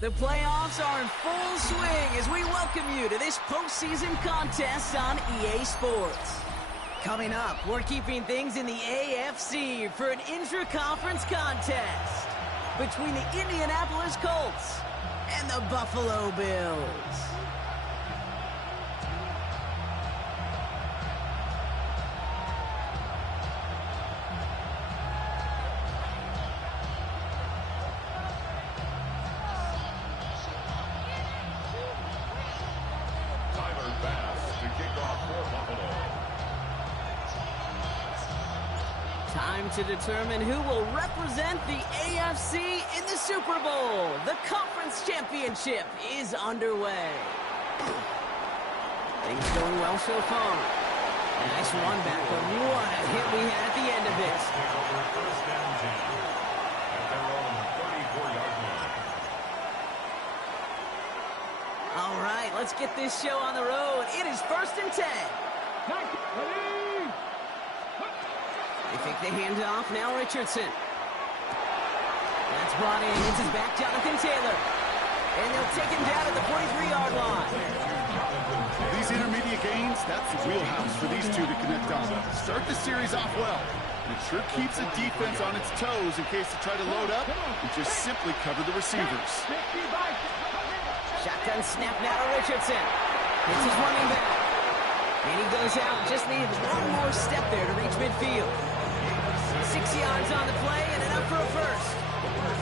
The playoffs are in full swing as we welcome you to this postseason contest on EA Sports. Coming up, we're keeping things in the AFC for an intra-conference contest between the Indianapolis Colts and the Buffalo Bills. Time to determine who will represent the AFC in the Super Bowl. The conference championship is underway. Things going well so far. Nice run back, but what a hit we had at the end of this. All right, let's get this show on the road. It is 1st and 10. They fake the handoff, now Richardson. That's brought in, it's his back, Jonathan Taylor. And they'll take him down at the 43-yard line. These intermediate gains, that's the wheelhouse for these two to connect on. Start the series off well. It sure keeps the defense on its toes in case they try to load up and just simply cover the receivers. Shotgun snap now to Richardson. It's his running back. And he goes out, just needs one more step there to reach midfield. 6 yards on the play and enough for a first.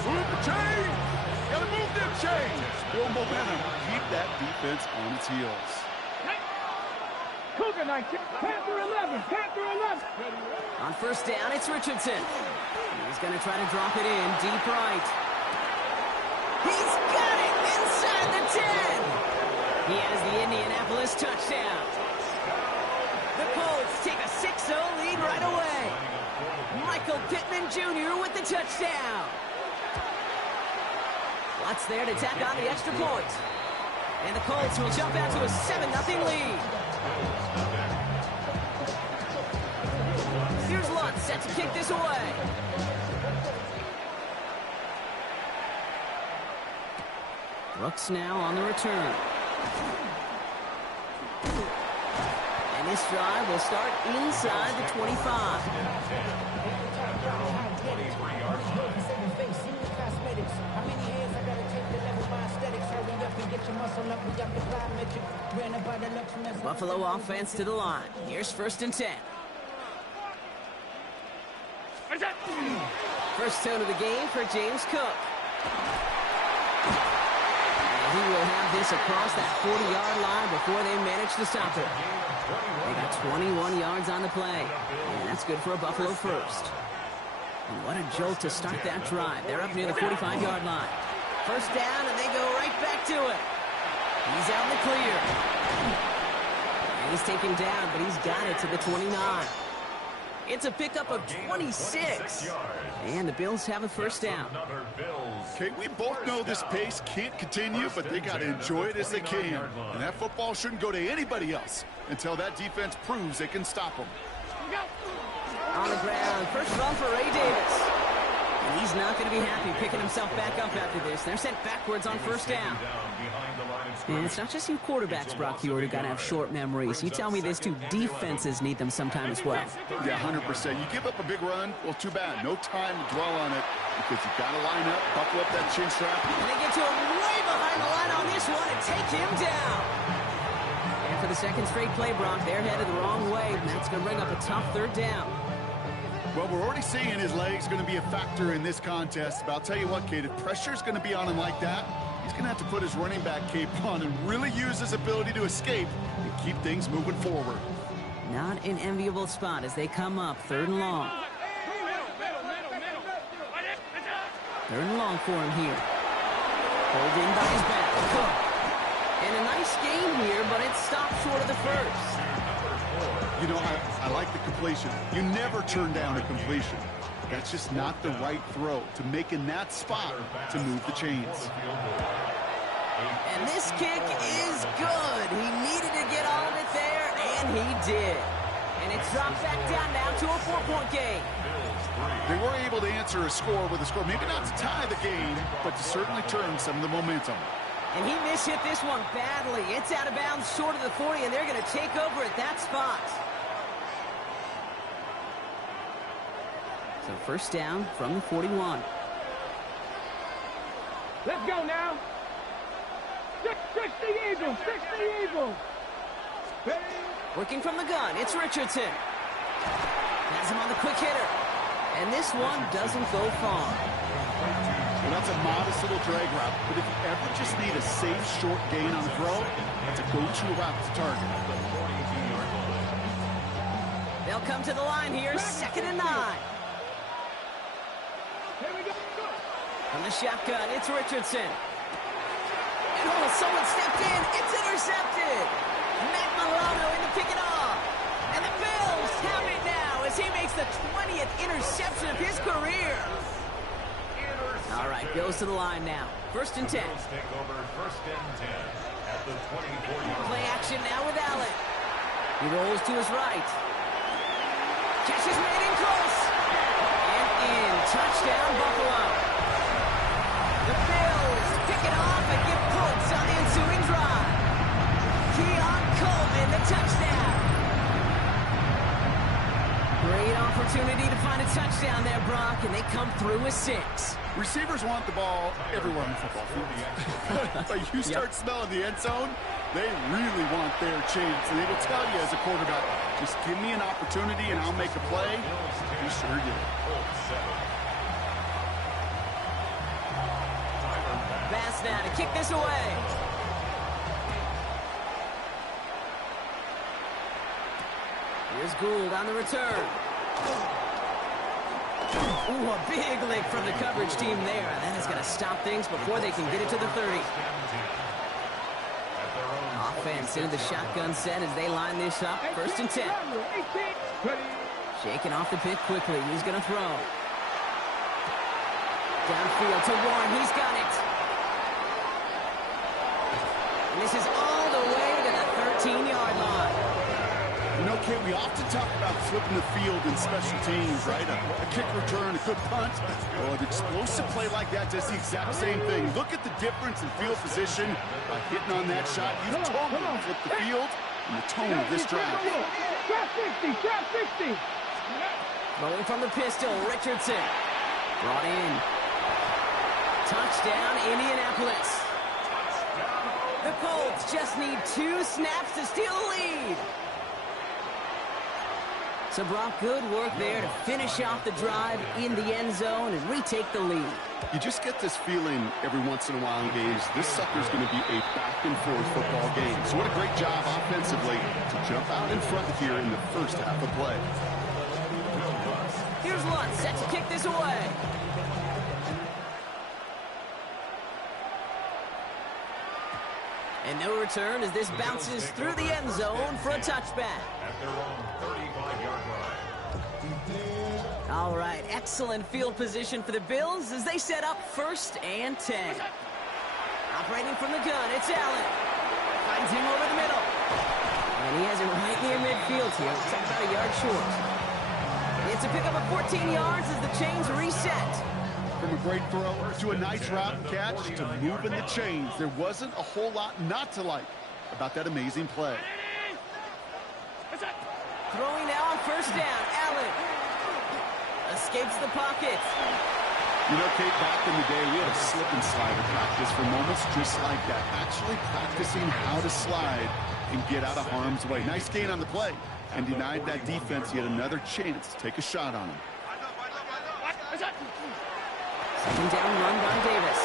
Move the chain! Gotta move them chains! Build momentum. Keep that defense on its heels. Cougar 19, Panther 11, Panther 11. On 1st down, it's Richardson. He's going to try to drop it in deep right. He's got it inside the 10. He has the Indianapolis touchdown. The Colts take a 6-0 lead right away. Michael Pittman Jr. with the touchdown. Watts there to tack on the extra point. And the Colts will jump out to a 7-0 lead. Here's Lutz set to kick this away. Brooks now on the return. And this drive will start inside the 25. Buffalo offense to the line. Here's 1st and 10. First tone of the game for James Cook. And he will have this across that 40-yard line before they manage to stop it. They got 21 yards on the play. And that's good for a Buffalo first. And what a jolt to start that drive. They're up near the 45-yard line. 1st down, and they go right back to it. He's out in the clear. And he's taken down, but he's got it to the 29. It's a pickup of 26. And the Bills have a 1st down. Okay, we both know this pace can't continue, but they got to enjoy it as they can. And that football shouldn't go to anybody else until that defense proves they can stop them. On the ground, first run for Ray Davis. And he's not going to be happy picking himself back up after this. They're sent backwards on 1st down. And it's not just you quarterbacks, Brock Huard, who got to have short memories. You tell me these two defenses need them sometime as well. Yeah, 100%. You give up a big run, well, too bad. No time to dwell on it because you've got to line up, buckle up that chin strap. And they get to him way behind the line on this one and take him down. And for the 2nd straight play, Brock, they're headed the wrong way. And that's going to bring up a tough 3rd down. Well, we're already seeing his legs going to be a factor in this contest. But I'll tell you what, Kate, if pressure's going to be on him like that, he's going to have to put his running back cape on and really use his ability to escape and keep things moving forward. Not an enviable spot as they come up 3rd and long. 3rd and long for him here. Pulled in by his back. Cook. And a nice game here, but it stopped short of the 1st. You know, I like the completion. You never turn down a completion. That's just not the right throw to make in that spot to move the chains. And this kick is good. He needed to get all of it there, and he did. And it's dropped back down now to a 4-point game. They were able to answer a score with a score. Maybe not to tie the game, but to certainly turn some of the momentum. And he mishit this one badly. It's out of bounds short of the 40, and they're going to take over at that spot. So first down from the 41. Let's go now. 60 Eagles, 60 Eagles. Working from the gun, it's Richardson. Has him on the quick hitter. And this one doesn't go far. Well, that's a modest little drag route, but if you ever just need a safe, short gain on the throw, that's a go-to route to target. They'll come to the line here, 2nd and 9. Here we go. From the shotgun, it's Richardson. And oh, someone stepped in. It's intercepted. Matt Milano in to pick it off. And the Bills have it now as he makes the 20th interception of his career. All right, goes to the line now. 1st and 10. Play action now with Allen. He rolls to his right. Catch is made in close. And in. Touchdown, Buffalo. The Bills pick it off and give points on the ensuing drive. Keon Coleman, the touchdown. Great opportunity to find a touchdown there, Brock, and they come through with 6. Receivers want the ball everywhere on the football field. But you start smelling the end zone, they really want their chance. And they will tell you as a quarterback, just give me an opportunity and I'll make a play. He sure did. Pass now to kick this away. Here's Gould on the return. Ooh, a big lick from the coverage team there. That is going to stop things before they can get it to the 30. Offense into the shotgun set as they line this up. 1st and 10. Shaking off the pick quickly. He's going to throw. Downfield to Warren. He's got it. And this is all the way to the 13-yard line. You know, Kate, we often talk about flipping the field in special teams, right? A kick return, a good punt. Well, an explosive play like that does the exact same thing. Look at the difference in field position by hitting on that shot. You've totally flipped the field and the tone of this drive. Trap 60, trap 60. Rolling from the pistol, Richardson. Brought in. Touchdown, Indianapolis. The Colts just need 2 snaps to steal the lead. So, Brock, good work there to finish off the drive in the end zone and retake the lead. You just get this feeling every once in a while in games, this sucker's going to be a back-and-forth football game. So what a great job offensively to jump out in front here in the first half of play. Here's Lutz set to kick this away. And no return as this bounces through the end zone for a touchback. All right, excellent field position for the Bills as they set up 1st and 10. Operating from the gun, it's Allen. Finds him over the middle. And he has it right near midfield here. Looks like about a yard short. It's a pickup of 14 yards as the chains reset. From a great throw to a nice route and catch to moving the chains. There wasn't a whole lot not to like about that amazing play. Throwing now on 1st down, Allen. Escapes the pocket. You know, Kate, back in the day, we had a slip and slide practice for moments just like that. Actually practicing how to slide and get out of harm's way. Nice gain on the play. And denied that defense yet another chance to take a shot on him. 2nd down run by Davis.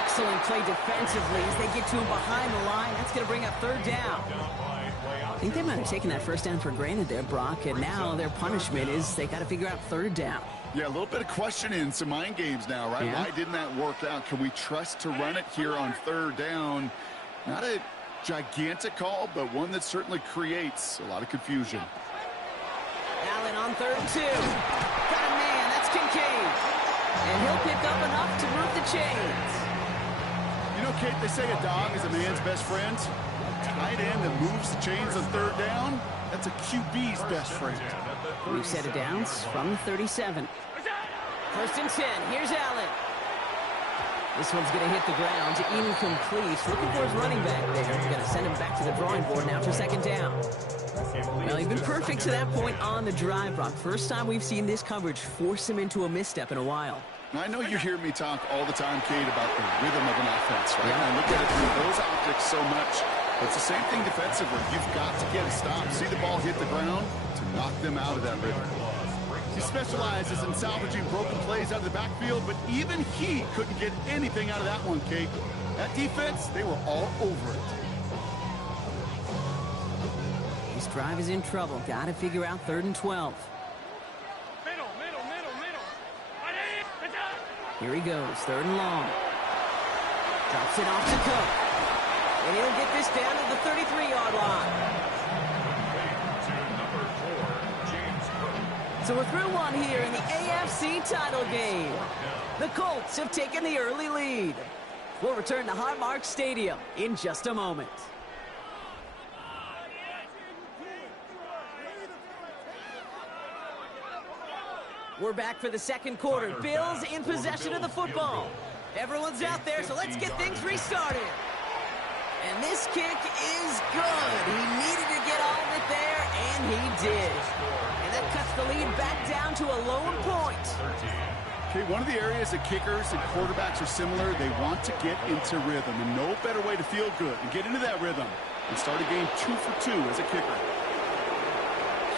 Excellent play defensively as they get to him behind the line. That's going to bring up 3rd down. I think they might have taken that 1st down for granted there, Brock, and now their punishment is they got to figure out 3rd down. Yeah, a little bit of questioning, some mind games now, right? Yeah. Why didn't that work out? Can we trust to run it here on 3rd down? Not a gigantic call, but one that certainly creates a lot of confusion. Allen on 3rd and 2. Got a man, that's Kincaid. And he'll pick up enough to move the chains. You know, Kate, they say a dog is a man's best friend. A tight end that moves the chains on 3rd down, that's a QB's best friend. New set of downs from the 37. First and 10. Here's Allen. This one's going to hit the ground. Incomplete. Looking for his running back there. Going to send him back to the drawing board now for second down. Well, he's been perfect to that point on the drive, Brock. First time we've seen this coverage force him into a misstep in a while. I know you hear me talk all the time, Kate, about the rhythm of an offense, right? Yeah. I look at it through those optics so much. It's the same thing defensively. You've got to get a stop, see the ball hit the ground to knock them out of that rhythm. He specializes in salvaging broken plays out of the backfield, but even he couldn't get anything out of that one, Kate. That defense, they were all over it. This drive is in trouble. Got to figure out 3rd and 12. Here he goes, 3rd and long. Drops it off to Cook. And he'll get this down to the 33-yard line. So we're through one here in the AFC title game. The Colts have taken the early lead. We'll return to Highmark Stadium in just a moment. We're back for the second quarter. Bills in possession of the football. Everyone's out there, so let's get things restarted. And this kick is good. He needed to get all of it there, and he did. And that cuts the lead back down to a lone point. Okay, one of the areas that kickers and quarterbacks are similar, they want to get into rhythm. And no better way to feel good and get into that rhythm and start a game 2 for 2 as a kicker.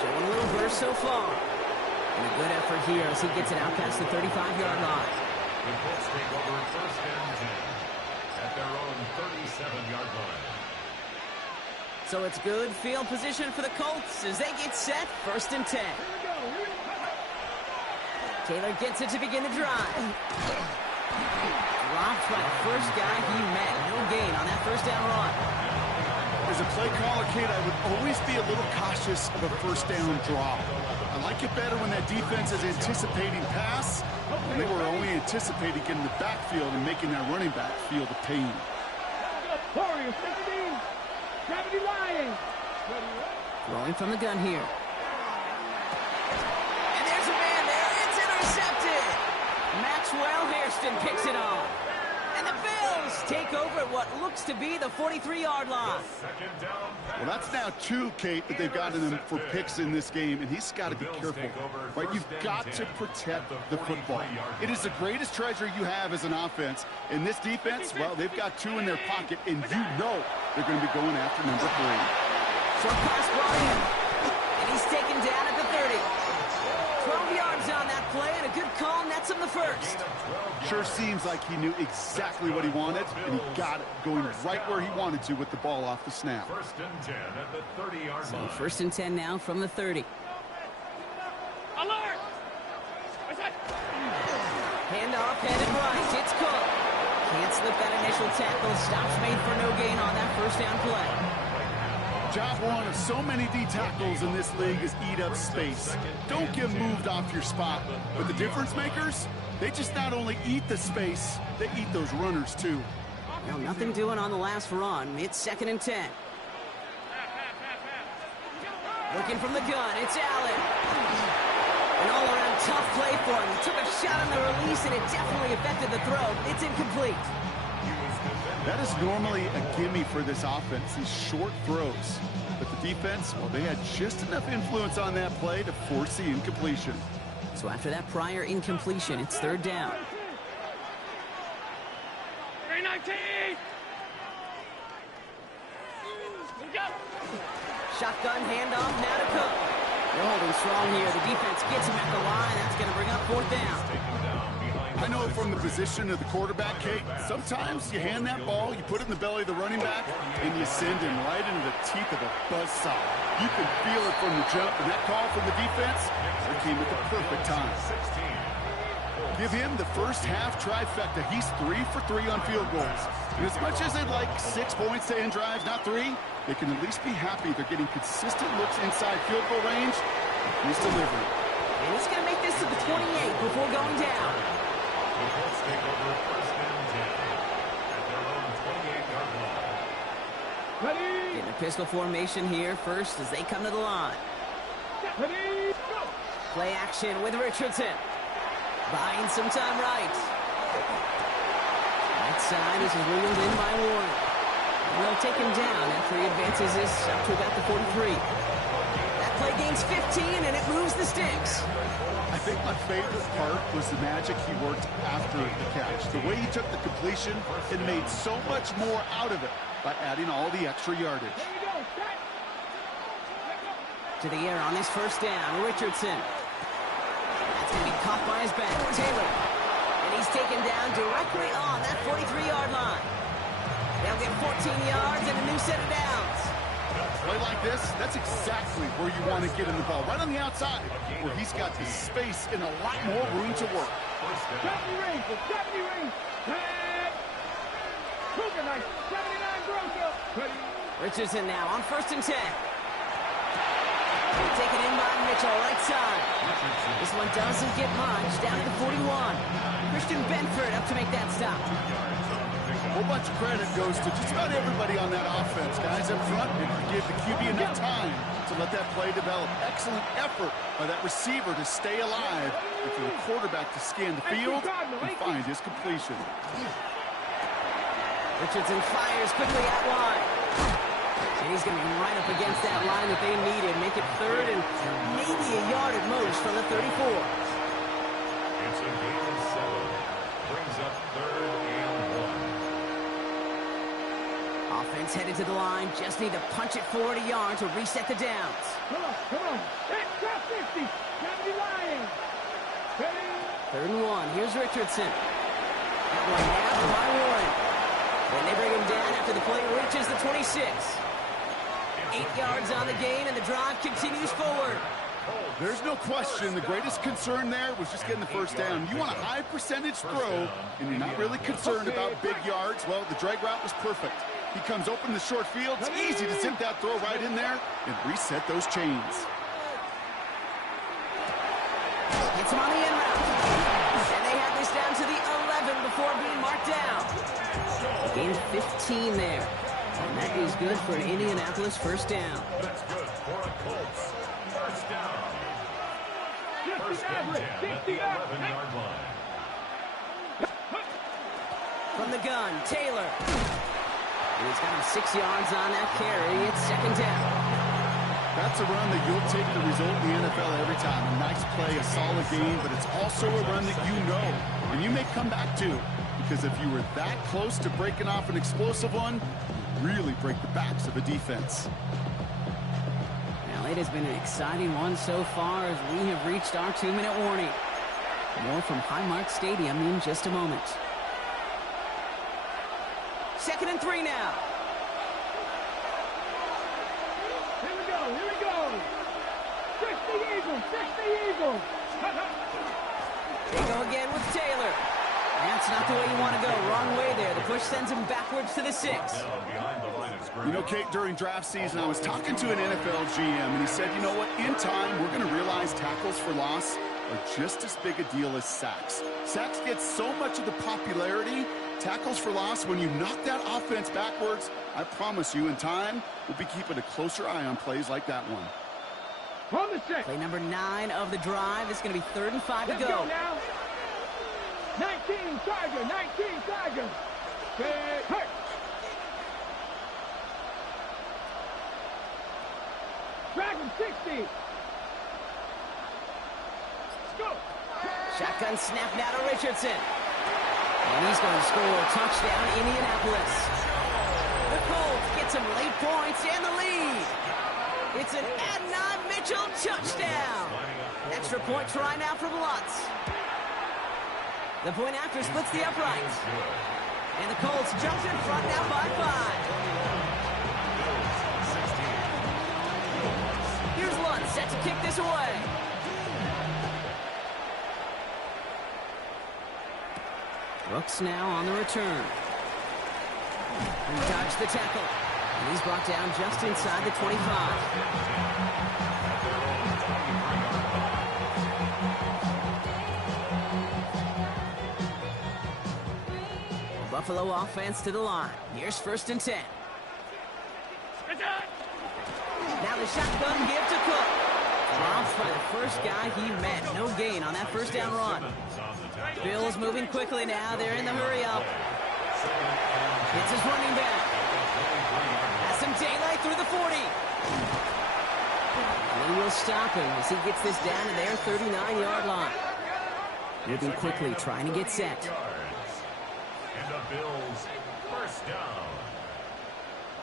Showing a little burst so far. And a good effort here as he gets it out past the 35-yard line. The Colts take over 1st and 10 at their own 37-yard line. So it's good field position for the Colts as they get set. 1st and 10. Taylor gets it to begin the drive. Dropped by the first guy he met. No gain on that 1st down run. As a play caller, Kate, I would always be a little cautious of a 1st down drop. I like it better when that defense is anticipating pass, and they were only anticipating getting the backfield and making that running back feel the pain. Throwing from the gun here. And there's a man there. It's intercepted. Maxwell Hairston picks it off. And the Bills take over at what looks to be the 43-yard line. Well, that's now 2, Kate, that they've gotten him for picks in this game, and he's got to be careful. Right? You've got to protect the football. It is the greatest treasure you have as an offense. In this defense, well, they've got 2 in their pocket, and you know they're going to be going after number 3. Short pass brought in, and he's taken down at the 30. 12 yards on that play, and a good call nets him the 1st. Sure seems like he knew exactly what he wanted, and he got it going right where he wanted to with the ball off the snap. 1st and 10 at the 30-yard line. 1st and 10 now from the 30. Alert! Handoff headed right. It's Cook. Can't slip that initial tackle. Stops made for no gain on that 1st down play. Job one of so many D tackles in this league is eat up space. Don't get moved off your spot. But the difference makers, they just not only eat the space, they eat those runners too. Well, nothing doing on the last run. It's 2nd and 10. Looking from the gun, it's Allen. An all-around tough play for him. He took a shot on the release, and it definitely affected the throw. It's incomplete. That is normally a gimme for this offense, these short throws. But the defense, well, they had just enough influence on that play to force the incompletion. So after that prior incompletion, it's 3rd down. 319! Shotgun handoff now to Cook. They're holding strong here. The defense gets him at the line. That's going to bring up 4th down. I know from the position of the quarterback, Kate, sometimes you hand that ball, you put it in the belly of the running back, and you send him right into the teeth of a buzzsaw. You can feel it from the jump, and that call from the defense, it came at the perfect time. Give him the first half trifecta. He's 3 for 3 on field goals. And as much as they'd like 6 points to end drives, not 3, they can at least be happy they're getting consistent looks inside field goal range. He's delivering. And he's going to make this to the 28 before going down. The Colts take over 1st and 10 at their own 28-yard line. Ready? In a pistol formation here first as they come to the line. Ready? Go! Play action with Richardson. Buying some time right. That side is reeled in by Warren. And they'll take him down after he advances this up to about the 43. That play gains 15, and it moves the sticks. I think my favorite part was the magic he worked after the catch. The way he took the completion and made so much more out of it by adding all the extra yardage. Here we go. Set. To the air on this first down, Richardson. That's going to be caught by his back, Taylor. And he's taken down directly on that 43-yard line. They'll get 14 yards and a new set of downs. Play like this, that's exactly where you want to get him the ball, right on the outside, where he's got the space and a lot more room to work. 70 rings. 70 rings. Head. Cougar nice. 79 Grosso. Ready. Richardson now on 1st and 10. Taken in by Mitchell, right side. This one doesn't get much, down to the 41. Christian Benford up to make that stop. A whole bunch of credit goes to just about everybody on that offense. Guys up front, they give the QB enough time to let that play develop. Excellent effort by that receiver to stay alive and for the quarterback to scan the field and find his completion. Richardson fires quickly out wide. And he's going to be right up against that line that they needed. Make it 3rd and maybe a yard at most from the 34. It's a gain of 7. Brings up 3rd and 1. Offense headed to the line. Just need to punch it forward a yard to reset the downs. Come on. Set. Drop 50. 70 Lions. Ready. 3rd and 1. Here's Richardson. That one nabbed by Warren. Then they bring him down after the play reaches the 26. 8 yards on the game, and the drive continues forward. There's no question the greatest concern there was just getting the first down. You want a high percentage throw, and you're not really concerned about big yards. Well, the drag route was perfect. He comes open the short field. It's easy to zip that throw right in there and reset those chains. Gets him on the end route. And they have this down to the 11 before being marked down. Gain 15 there. And that is good for an Indianapolis first down. That's good for a Colts. First down. First and 10 at the 11-yard line. From the gun, Taylor. And he's got him 6 yards on that carry. It's 2nd down. That's a run that you'll take the result in the NFL every time. A nice play, a solid game, but it's also a run that you know and you may come back to. Because if you were that close to breaking off an explosive one, you really break the backs of a defense. Now, it has been an exciting one so far as we have reached our 2-minute warning. More from Highmark Stadium in just a moment. 2nd and 3 now. Here we go. 60 Eagles. They go again with Taylor. That's not the way you want to go. Wrong way there. The push sends him backwards to the 6. Behind the line of scrimmage. You know, Kate, during draft season, I was talking to an NFL GM, and he said, you know what, in time, we're going to realize tackles for loss are just as big a deal as sacks. Sacks get so much of the popularity. Tackles for loss, when you knock that offense backwards, I promise you, in time, we'll be keeping a closer eye on plays like that one. On the 6. Play number 9 of the drive. It's going to be 3rd and 5 to Let's go. go now. 19 Tiger. Hurt. Dragon 60. Let's go. Shotgun snap now to Richardson. And he's going to score a touchdown, Indianapolis. The Colts get some late points and the lead. It's an Adnan Mitchell touchdown. Extra point try now from Lutz. The point after splits the uprights. And the Colts jump in front now by 5. Here's Lutz set to kick this away. Brooks now on the return. And dodged the tackle. And he's brought down just inside the 25. Buffalo offense to the line. Here's 1st and 10. Now the shotgun give to Cook. Bounced by the first guy he met. No gain on that first down run. Bills moving quickly now. They're in the hurry-up. It's his running back. Has some daylight through the 40. And he will stop him as he gets this down to their 39-yard line. Moving quickly, trying to get set. And the Bills first down.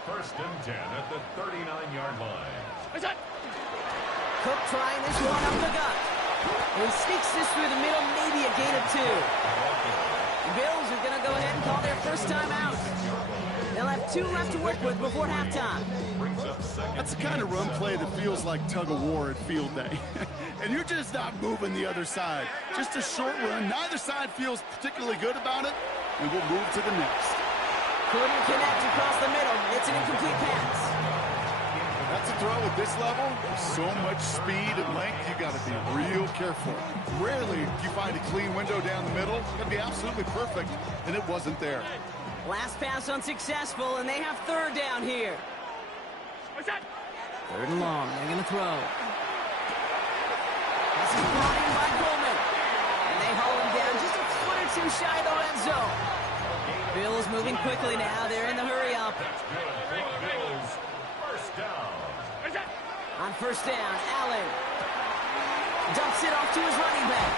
First and 10 at the 39-yard line. Cook trying this one up the gut. And he sneaks this through the middle, maybe a gain of 2. The Bills are going to go ahead and call their first time out. They'll have 2 left to work with before halftime. That's the kind of run play that feels like tug-of-war at field day. And you're just not moving the other side. Just a short run. Neither side feels particularly good about it. And we'll move to the next. Couldn't connect across the middle. It's an incomplete pass. That's a throw at this level. So much speed and length, you got to be real careful. Rarely do you find a clean window down the middle. It's going to be absolutely perfect, and it wasn't there. Last pass unsuccessful, and they have third down here. Third and long. They're going to throw. This is brought in by Coleman. And they haul him down just a foot or 2 shy of the red zone. Bills moving quickly now. They're in the hurry-up. Bills first down. On first down, Allen dumps it off to his running back.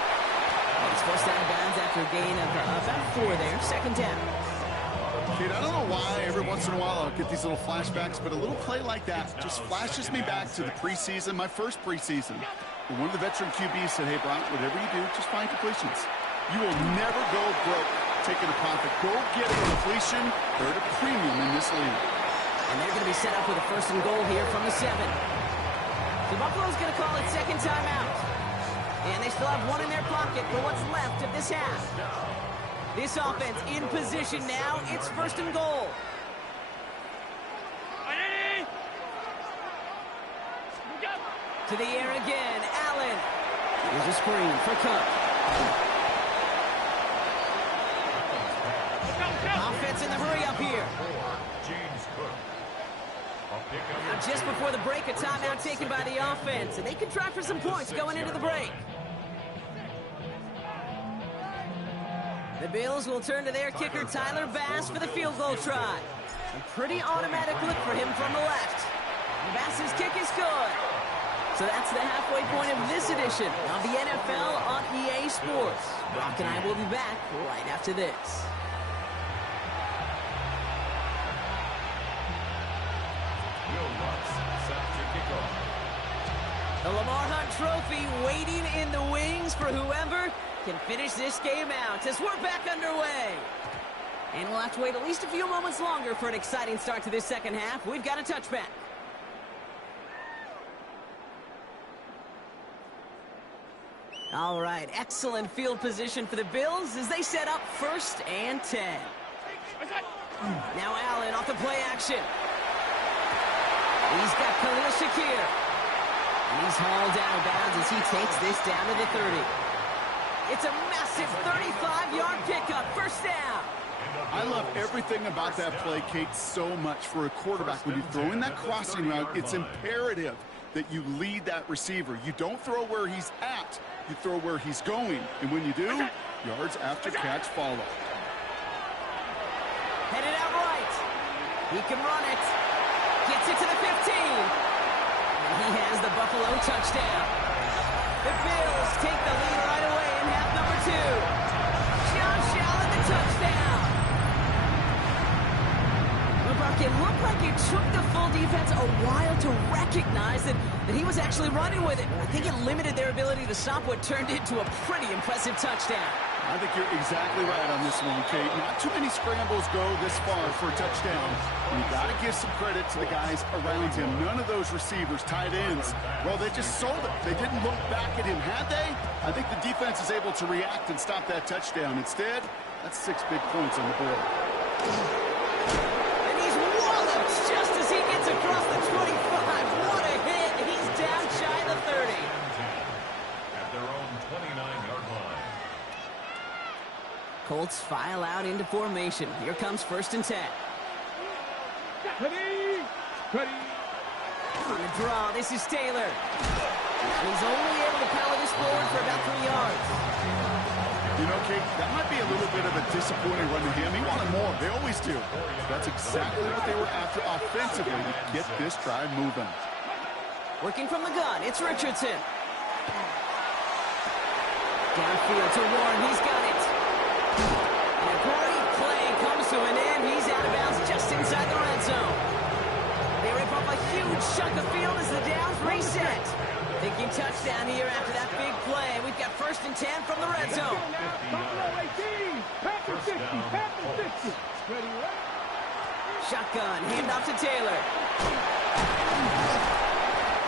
He's forced out of bounds after a gain of about 4 there. Second down. Kid, I don't know why every once in a while I'll get these little flashbacks, but a little play like that just flashes me back to the preseason, my first preseason. And one of the veteran QBs said, hey, Brock, whatever you do, just find completions. You will never go broke taking a profit. Go get a completion. They're at a premium in this league. And they're going to be set up with a first and goal here from the 7. So Buffalo's going to call it second timeout. And they still have 1 in their pocket for what's left of this half. This offense in position now. It's first and goal. To the air again. Allen. Here's a screen for Cook. Offense in the hurry up here. Now just before the break, a timeout taken by the offense. And they can try for some points going into the break. The Bills will turn to their kicker, Tyler Bass, for the field goal try. A pretty automatic look for him from the left. Bass's kick is good. So that's the halfway point of this edition of the NFL on EA Sports. Brock and I will be back right after this. The Lamar Hunt Trophy waiting in the wings for whoever can finish this game out as we're back underway. And we'll have to wait at least a few moments longer for an exciting start to this second half. We've got a touchback. All right, excellent field position for the Bills as they set up first and 10. Now Allen off the play action. He's got Khalil Shakir. And he's hauled out of bounds as he takes this down to the 30. It's a massive 35-yard pickup, first down. I love everything about that play, Kate, so much for a quarterback. When you're throwing that crossing route, it's imperative that you lead that receiver. You don't throw where he's at, you throw where he's going. And when you do, yards after catch follow. Headed out right. He can run it. Gets it to the 15. And he has the Buffalo touchdown. The Bills take the lead right away in half number 2. Josh Allen, the touchdown. Well, Brock, it looked like it took the full defense a while to recognize that he was actually running with it. I think it limited their ability to stop what turned into a pretty impressive touchdown. I think you're exactly right on this one, Kate. Not too many scrambles go this far for a touchdown. And you got to give some credit to the guys around him. None of those receivers, tight ends, well, they just sold it. They didn't look back at him, had they? I think the defense is able to react and stop that touchdown. Instead, that's 6 big points on the board. And he's walloped just as he gets across the 25. What a hit. He's down shy of the 30. At their own 29-yard line. Colts file out into formation. Here comes first and 10. Ready. On the draw, this is Taylor. And he's only able to power this forward for about 3 yards. You know, Kate, that might be a little bit of a disappointing run to him. He wanted more. They always do. That's exactly what they were after offensively to get this drive moving. Working from the gun, it's Richardson. Downfield to Warren, he's got it. And a great play comes to an end. He's out of bounds just inside the red zone. They rip off a huge chunk of field as the downs reset. Thinking touchdown here after that big play. We've got 1st and 10 from the red zone. Shotgun, handoff to Taylor.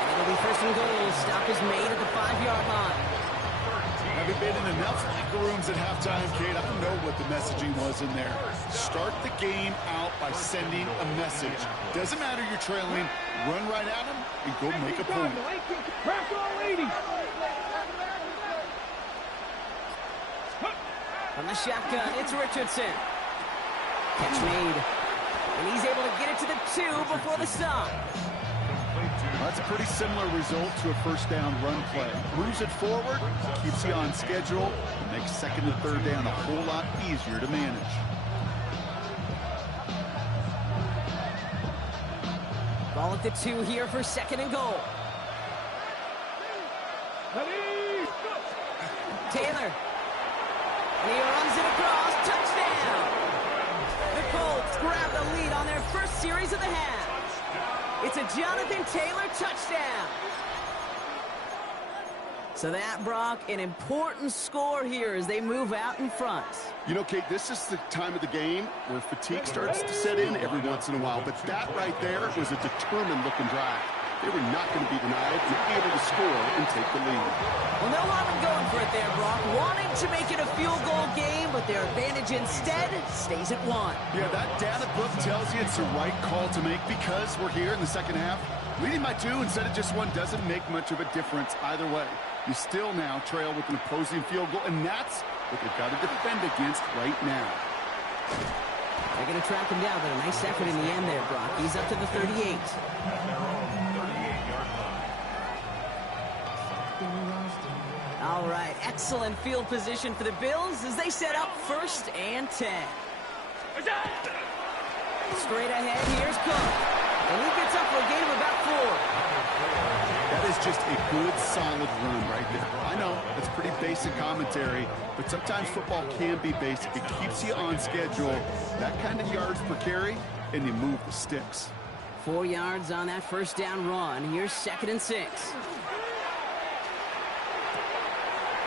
And it'll be 1st and goal. Stop is made at the 5-yard line. Having been in enough locker rooms at halftime, Kate, I don't know what the messaging was in there. Start the game out by sending a message. Doesn't matter you're trailing, run right at them and go make a point. From the shotgun, it's Richardson. Catch made. And he's able to get it to the 2 before the stop. That's a pretty similar result to a 1st down run play. Moves it forward, keeps you on schedule, and makes 2nd and 3rd down a whole lot easier to manage. Ball at the 2 here for 2nd and goal. Taylor. And he runs it across. Touchdown! The Colts grab the lead on their first series of the half. It's a Jonathan Taylor touchdown. So that, Brock, an important score here as they move out in front. You know, Kate, this is the time of the game where fatigue starts to set in every once in a while. But that right there was a determined-looking drive. They were not going to be denied and able to score and take the lead. Well, no harm in going for it there, Brock. Wanted to make it a field goal game, but their advantage instead stays at 1. Yeah, that data book tells you it's the right call to make because we're here in the second half. Leading by 2 instead of just 1 doesn't make much of a difference either way. You still now trail with an opposing field goal, and that's what they've got to defend against right now. They're going to track him down, but a nice effort in the end there, Brock. He's up to the 38. All right, excellent field position for the Bills as they set up 1st and 10. Straight ahead, here's Cook. And he gets up for a gain of about 4. That is just a good, solid run right there. I know, it's pretty basic commentary, but sometimes football can be basic. It keeps you on schedule. That kind of yards per carry, and you move the sticks. 4 yards on that 1st down run. Here's 2nd and 6.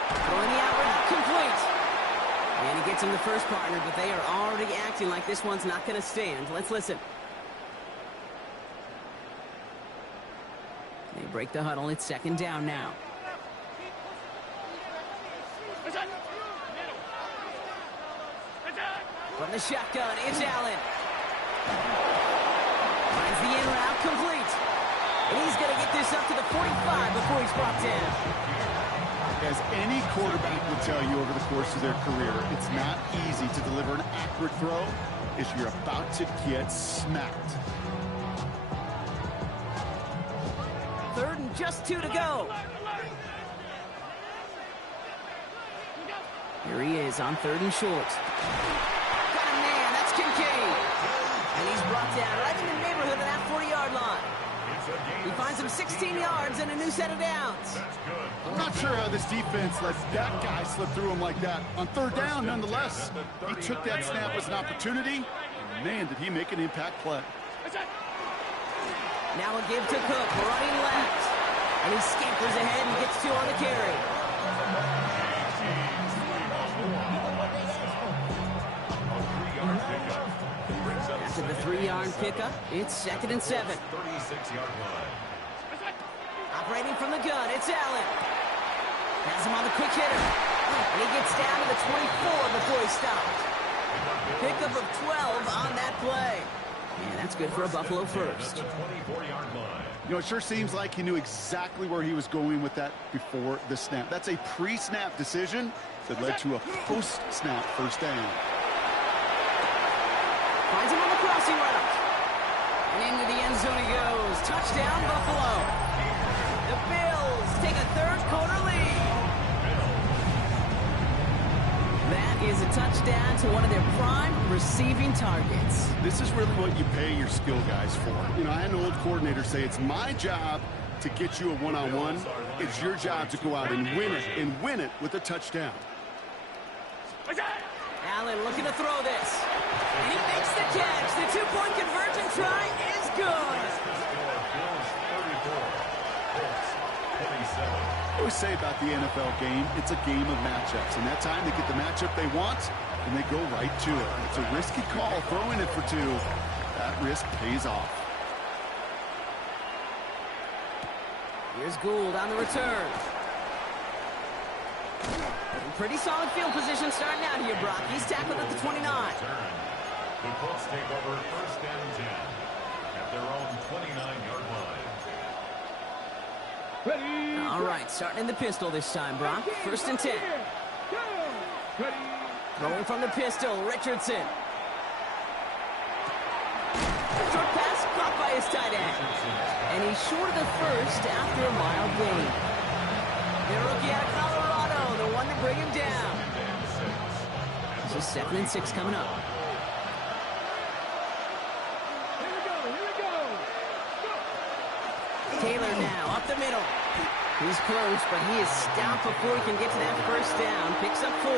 Throwing the outward, complete. And he gets him the first partner, but they are already acting like this one's not going to stand. Let's listen. They break the huddle. It's 2nd down now. From the shotgun, it's Allen. Finds the in route, complete. And he's going to get this up to the 45 before he's brought down. As any quarterback will tell you over the course of their career, it's not easy to deliver an accurate throw if you're about to get smacked. 3rd and just 2 to go. Here he is on 3rd and short. Got a man, that's Kincaid. And he's brought down right in the neighborhood of that 40-yard line. He finds him 16 yards and a new set of downs. I'm not sure how this defense lets that guy slip through him like that. On 3rd down, nonetheless, he took that snap as an opportunity. Man, did he make an impact play. Now a give to Cook, running left. And he scampers ahead and gets 2 on the carry. After the 3-yard pickup, it's 2nd and 7. 36-yard line. Operating from the gun, it's Allen. Has him on the quick hitter. And he gets down to the 24 before he stopped. Pickup of 12 on that play. And that's good for a Buffalo first. You know, it sure seems like he knew exactly where he was going with that before the snap. That's a pre-snap decision that led to a post-snap 1st down. Finds him on the crossing route. And into the end zone he goes. Touchdown, Buffalo. The Bills take a is a touchdown to one of their prime receiving targets. This is really what you pay your skill guys for. You know, I had an old coordinator say it's my job to get you a one-on-one. It's your job to go out and win it with a touchdown. Allen looking to throw this. And he makes the catch. The two-point conversion try is good. I always say about the NFL game, it's a game of matchups. And that time they get the matchup they want, and they go right to it. It's a risky call, throwing it for two. That risk pays off. Here's Gould on the return. Pretty solid field position starting out here, Brock. He's tackled at the 29. The Colts take over first and 10 at their own 29-yard line. Ready. All right, starting in the pistol this time, Brock. First and 10. Throwing from the pistol, Richardson. Short pass caught by his tight end. And he's short of the first after a mild gain. The rookie out of Colorado, the one to bring him down. This is 2nd and 6 coming up. Here we go. Taylor now up the middle. He's close, but he is stout before he can get to that first down. Picks up 4.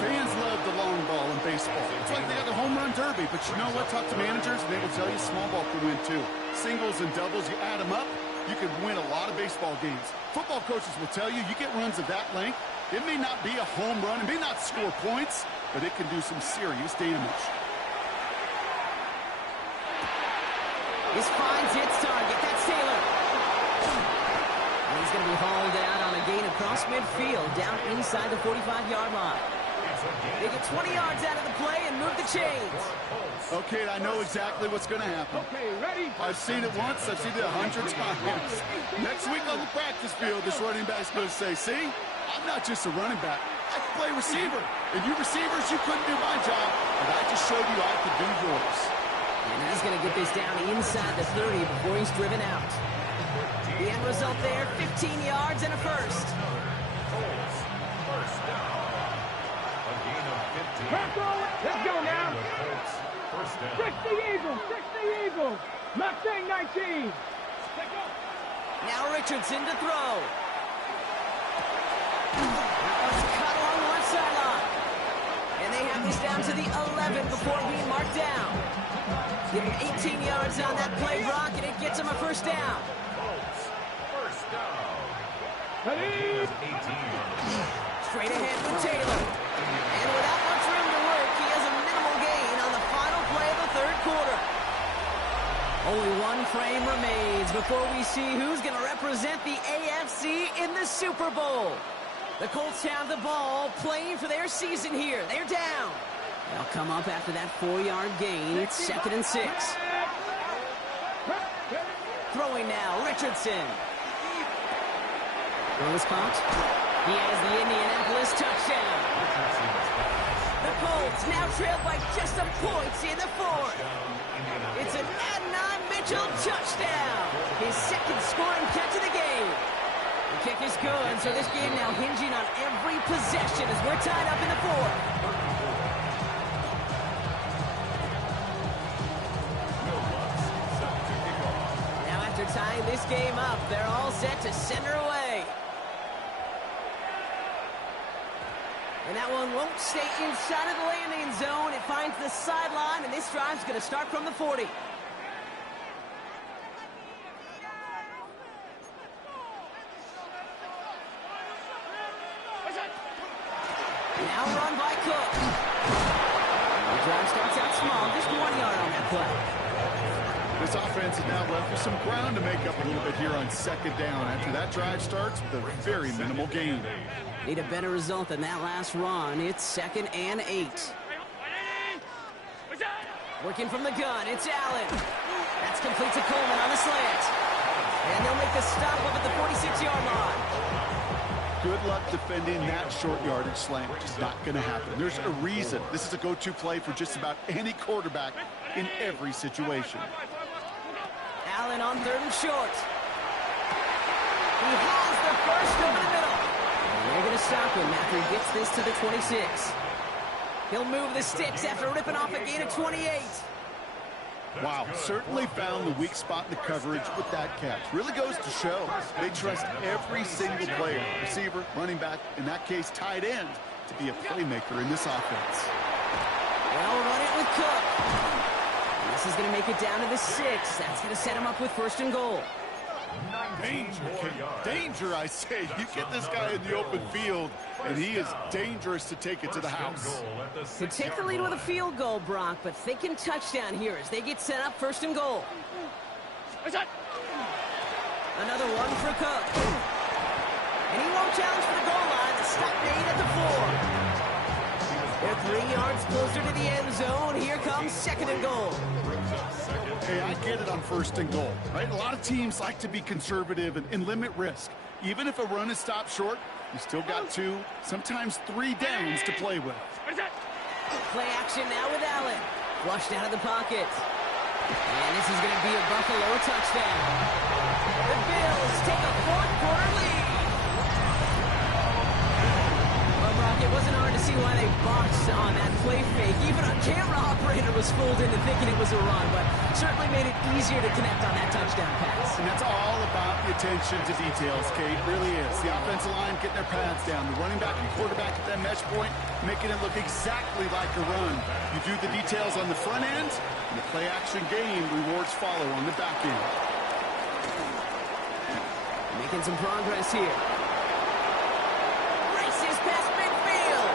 Fans love the long ball in baseball. It's like they got the home run derby, but you know what? Talk to managers, and they will tell you small ball can win too. Singles and doubles, you add them up, you can win a lot of baseball games. Football coaches will tell you, you get runs of that length, it may not be a home run, it may not score points, but it can do some serious damage. This finds its target. That's Taylor. And he's going to be hauled out on a gain across midfield, down inside the 45-yard line. They get 20 yards out of the play and move the chains. Okay, I know exactly what's going to happen. Okay, ready. I've seen it once, I've seen it 100 times. Next week on the practice field, this running back's going to say, see, I'm not just a running back, I can play receiver. And you receivers, you couldn't do my job, but I just showed you I could do yours. And he's going to get this down inside the 30 before he's driven out. The end result there, 15 yards and a first. First down. A gain of 15. Let's go now. First down. 60 Eagles. Mustang 19. Now Richardson to throw. That one's cut along the left sideline. And they have this down to the 11 before being marked down. Give him 18 yards on that play, Brock, and it gets him a first down. First down. Ready. 18. Straight ahead with Taylor. And without much room to work, he has a minimal gain on the final play of the third quarter. Only one frame remains before we see who's going to represent the AFC in the Super Bowl. The Colts have the ball, playing for their season here. They're down. They'll come up after that 4-yard gain. It's 2nd and 6. Throwing now, Richardson. Throws caught. He has the Indianapolis touchdown. The Colts now trail by just a point in the 4th. It's an Adnan Mitchell touchdown. His second scoring catch of the game. The kick is good, so this game now hinging on every possession as we're tied up in the 4th. Now after tying this game up, they're all set to send her away. And that one won't stay inside of the landing zone. It finds the sideline, and this drive's going to start from the 40. Now run by Cook. The drive starts out small, just 1 yard on that play. This offense is now left with some ground to make up a little bit here on 2nd down after that drive starts with a very minimal gain. Need a better result than that last run. It's 2nd and 8. Working from the gun, it's Allen. That's complete to Coleman on the slant. And they'll make the stop up at the 46-yard line. Good luck defending that short yardage slant. Just not going to happen. There's a reason. This is a go-to play for just about any quarterback in every situation. Allen on 3rd and short. He has the first over the middle. And they're going to stop him after he gets this to the 26. He'll move the sticks after ripping off a gain of 28. Wow, certainly found the weak spot in the coverage with that catch. Really goes to show they trust every single player, receiver, running back, in that case, tight end, to be a playmaker in this offense. Well, run it with Cook. And this is going to make it down to the 6. That's going to set him up with 1st and goal. Danger, danger, I say. You get this guy in the open field, and he is dangerous to take it to the house. Could take the lead with a field goal, Brock, but thinking touchdown here as they get set up 1st and goal. Another one for Cook. And he won't challenge for the goal line. The stop made at the 4. They're 3 yards closer to the end zone. Here comes 2nd and goal. Hey, I get it on 1st and goal, right? A lot of teams like to be conservative and limit risk. Even if a run is stopped short, you still got 2, sometimes 3 downs to play with. Play action now with Allen. Flushed out of the pocket. And this is going to be a Buffalo touchdown. The Bills take a 4th quarter lead. Well, Brock, it wasn't hard to see why they boxed on that play fake. Even a camera operator was fooled into thinking it was a run, but certainly made it easier to connect on that touchdown pass. And that's all about the attention to details, Kate. Really is. The offensive line getting their pads down. The running back and quarterback at that mesh point, making it look exactly like a run. You do the details on the front end, and the play-action game rewards follow on the back end. Making some progress here. Races past midfield.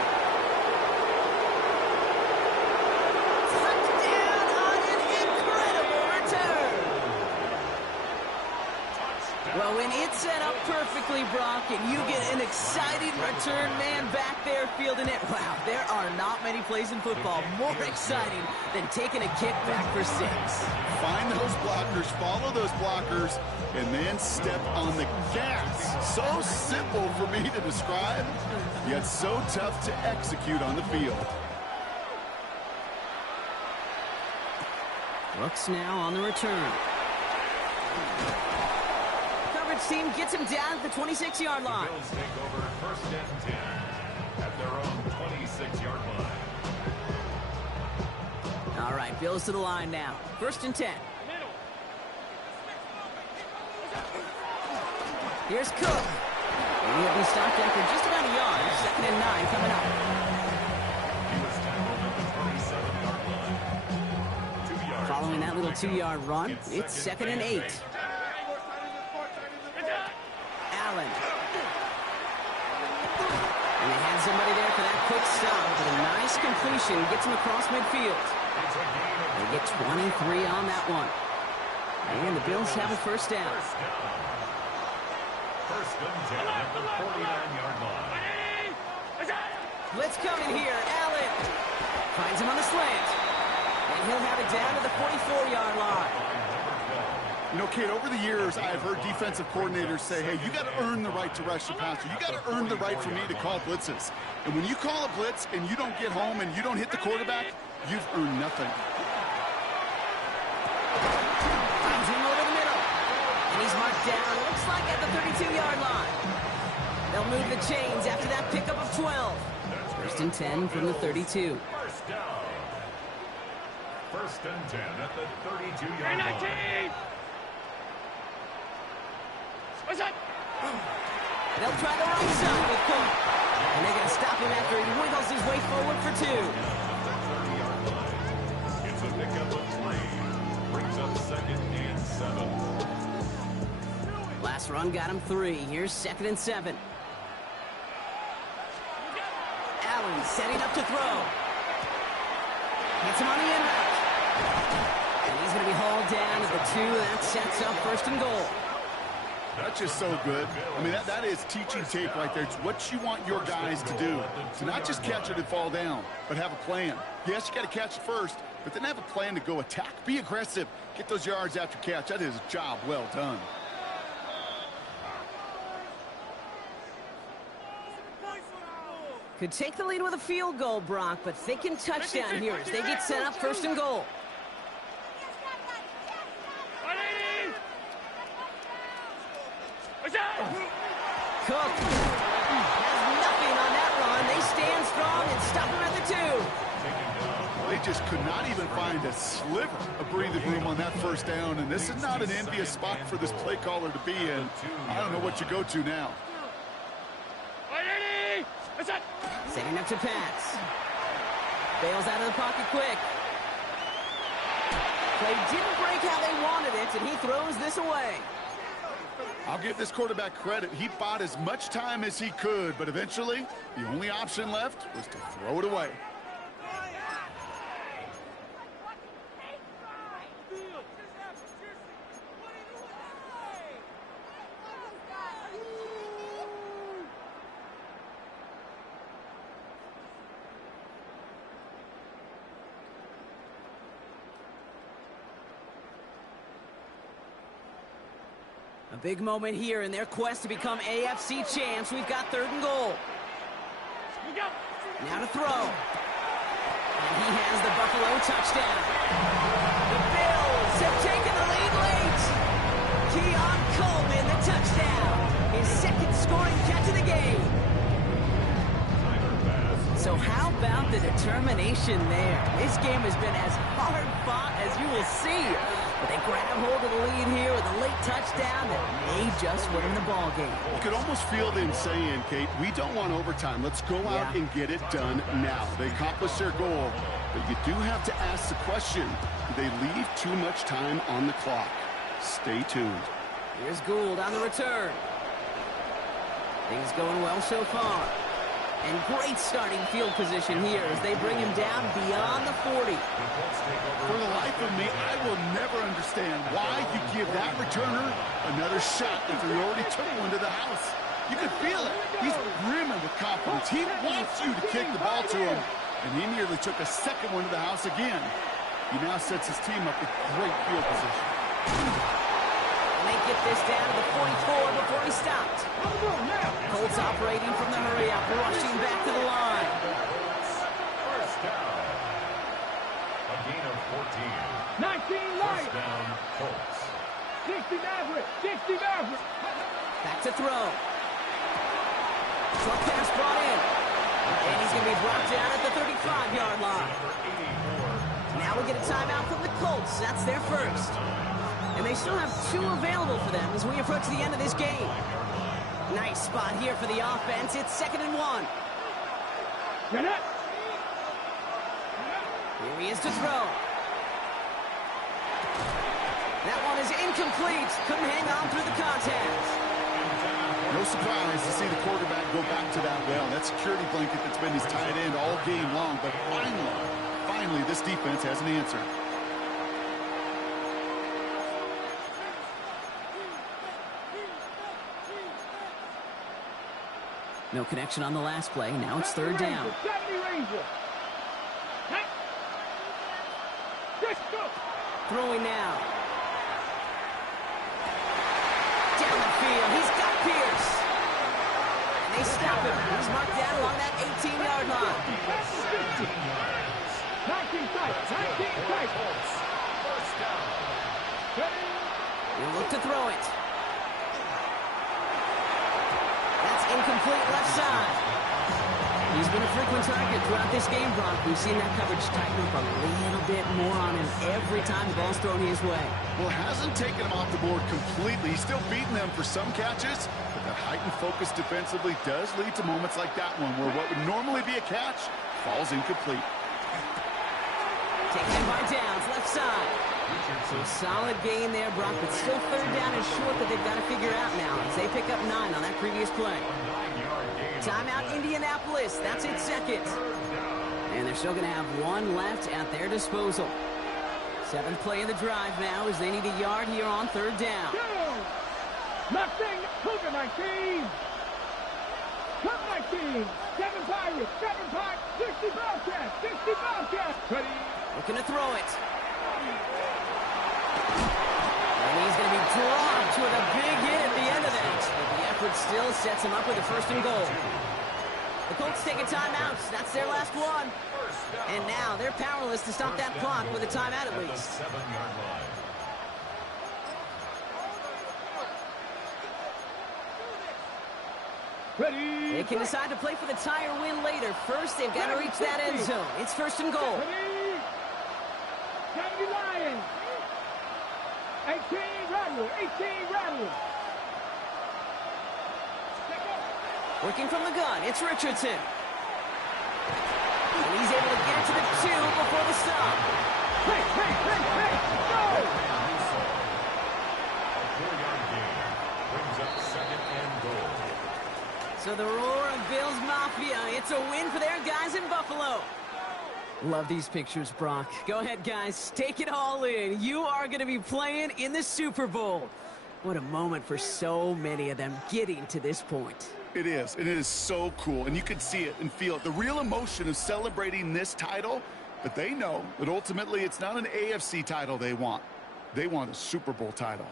Touchdown on an incredible return. Well, when it's set up perfectly, Brock, and you get an exciting return man back there fielding it, wow, there are not many plays in football more exciting than taking a kick back for 6. Find those blockers, follow those blockers, and then step on the gas. So simple for me to describe, yet so tough to execute on the field. Brooks now on the return. Coverage team gets him down at the 26-yard line. Bills take over 1st and 10 at their own 26-yard line. All right, Bills to the line now. 1st and 10. Here's Cook. And he'll be stopped after just about a yard. 2nd and 9 coming up. He was tackled at the 37-yard line. 2 yards. Following that little 2-yard run, it's 2nd and 8. Allen. And they had somebody there for that quick stop, but a nice completion gets him across midfield. They get 23 on that one. And the Bills have a 1st down. 1st and 10 at the 49-yard line. Blitz coming here. Allen finds him on the slant. And he'll have it down to the 44-yard line. You know, Kate, over the years, I've heard defensive coordinators say, hey, you got to earn the right to rush the passer. You got to earn the right for me to call blitzes. And when you call a blitz and you don't get home and you don't hit the quarterback, you've earned nothing. Finds him over the middle. And he's marked down, looks like at the 32-yard line. They'll move the chains after that pickup of 12. 1st and 10 from the 32. 1st down. 1st and 10 at the 32-yard line. They'll try the right side with Cook. And they're going to stop him after he wiggles his way forward for 2. It's a pickup of 3. Brings up 2nd and 7. Last run got him 3. Here's 2nd and 7. Allen setting up to throw. Hits him on the end route. And he's going to be hauled down at the 2. That sets up 1st and goal. That's just so good. I mean, that is teaching tape right there. It's what you want your guys to do. To not just catch it and fall down, but have a plan. Yes, you got to catch it first, but then have a plan to go attack. Be aggressive. Get those yards after catch. That is a job well done. Could take the lead with a field goal, Brock, but thinking touchdown here as they get set up 1st and goal. Cook has stop him at the 2. They just could not even find a sliver of breathing room on that first down, and this is not an envious spot for this play caller to be in. I don't know what you go to now. Setting up to pass. Bails out of the pocket quick. Play didn't break how they wanted it, and he throws this away. I'll give this quarterback credit. He bought as much time as he could, but eventually, the only option left was to throw it away. A big moment here in their quest to become AFC champs. We've got 3rd and goal. Now to throw. And he has the Buffalo touchdown. The Bills have taken the lead late. Keon Coleman, the touchdown. His 2nd scoring catch of the game. So how about the determination there? This game has been as hard fought as you will see. But they grab hold of the lead here with a late touchdown that may just win them the ball game. You could almost feel them saying, Kate, we don't want overtime. Let's go out and get it done now. They accomplished their goal, but you do have to ask the question, do they leave too much time on the clock? Stay tuned. Here's Gould on the return. Things going well so far. And great starting field position here as they bring him down beyond the 40. For the life of me, I will never understand why you give that returner another shot after he already took one to the house. You can feel it. He's brimming with confidence. He wants you to kick the ball to him, and he nearly took a 2nd one to the house again. He now sets his team up with great field position. And they get this down to the 44 before he stopped. Colts operating from the hurry-up, rushing back to the line. First down. A gain of 14. 19 light. First down, Colts. 60 Maverick. 60 Maverick. Back to throw. Short pass brought in. And he's going to be brought down at the 35-yard line. Now we get a timeout from the Colts. That's their first. And they still have 2 available for them as we approach the end of this game. Nice spot here for the offense. It's 2nd and 1. Here he is to throw. That one is incomplete. Couldn't hang on through the contact. No surprise to see the quarterback go back to that well. That security blanket that's been his tight end all game long. But finally, this defense has an answer. No connection on the last play. Now it's 3rd down. Throwing now. Down the field. He's got Pierce. And they stop him. He's marked down along that 18-yard line. 19 tight. 19 tight. First down. He'll look to throw it. That's incomplete left side. He's been a frequent target throughout this game, Brock. We've seen that coverage tighten up a little bit more on him every time the ball's thrown his way. Well, it hasn't taken him off the board completely. He's still beating them for some catches, but that heightened focus defensively does lead to moments like that one where what would normally be a catch falls incomplete. Taken in by Downs, left side. So a solid gain there, Brock, but still 3rd down is short that they've got to figure out now as they pick up 9 on that previous play. Timeout Indianapolis, that's its 2nd. And they're still going to have 1 left at their disposal. 7th play of the drive now as they need a yard here on 3rd down. Nothing. Cougar 19. Cougar 19. 7 Pirates. 7 Pirates. 60 Bobcats. 60 Bobcats. Ready. Looking to throw it. And he's going to be dropped with a big hit at the end of that. But the effort still sets him up with a 1st and goal. The Colts take a timeout. That's their last one. And now they're powerless to stop that clock with a timeout at least. 7-yard line. Ready. They can decide to play for the tie or win later. First, they've got to reach that end zone. It's first and goal. Ready. 70 Lions. 18 Rattlers. 18 Rattlers. Working from the gun, it's Richardson. And he's able to get it to the 2 before the stop. Hey, hey, hey, hey, go! A 4-yard gain brings up second and goal. So the roar of Bills Mafia, it's a win for their guys in Buffalo. Love these pictures, Brock. Go ahead, guys. Take it all in. You are going to be playing in the Super Bowl. What a moment for so many of them getting to this point. It is, and it is so cool, and you can see it and feel it. The real emotion of celebrating this title, but they know that ultimately it's not an AFC title they want. They want a Super Bowl title.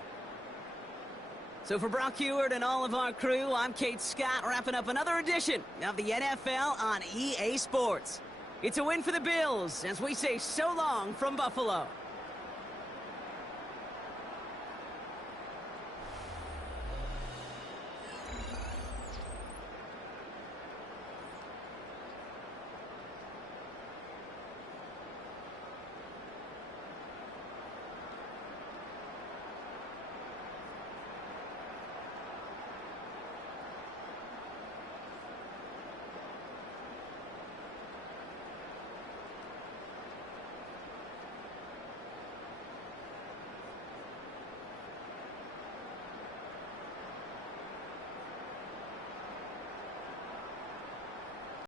So for Brock Heward and all of our crew, I'm Kate Scott, wrapping up another edition of the NFL on EA Sports. It's a win for the Bills as we say so long from Buffalo.